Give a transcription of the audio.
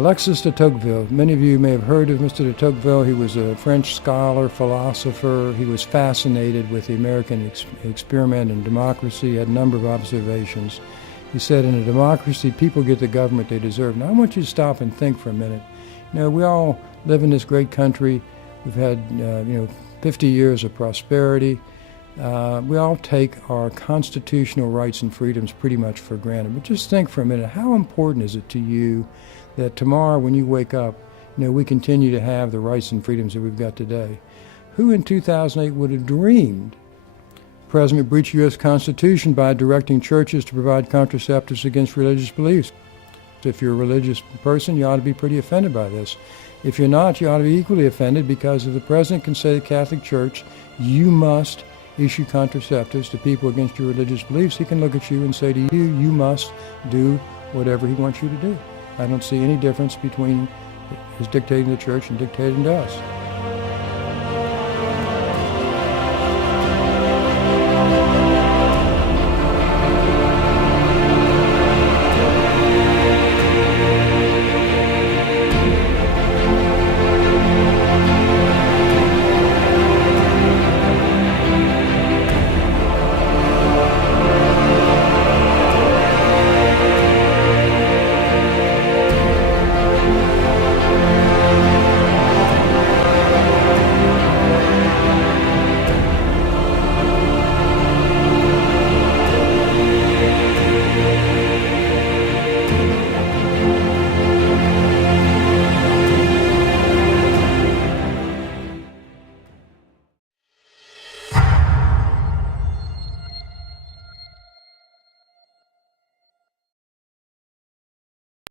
Alexis de Tocqueville. Many of you may have heard of Mr. de Tocqueville. He was a French scholar, philosopher. He was fascinated with the American experiment in democracy. He had a number of observations. He said, in a democracy, people get the government they deserve. Now, I want you to stop and think for a minute. You know, we all live in this great country. We've had, 50 years of prosperity. We all take our constitutional rights and freedoms pretty much for granted. But just think for a minute, how important is it to you that tomorrow when you wake up, we continue to have the rights and freedoms that we've got today? Who in 2008 would have dreamed the President would breach the U.S. Constitution by directing churches to provide contraceptives against religious beliefs? If you're a religious person, you ought to be pretty offended by this. If you're not, you ought to be equally offended, because if the President can say to the Catholic Church, you must issue contraceptives to people against your religious beliefs, he can look at you and say to you, you must do whatever he wants you to do. I don't see any difference between his dictating to the church and dictating to us.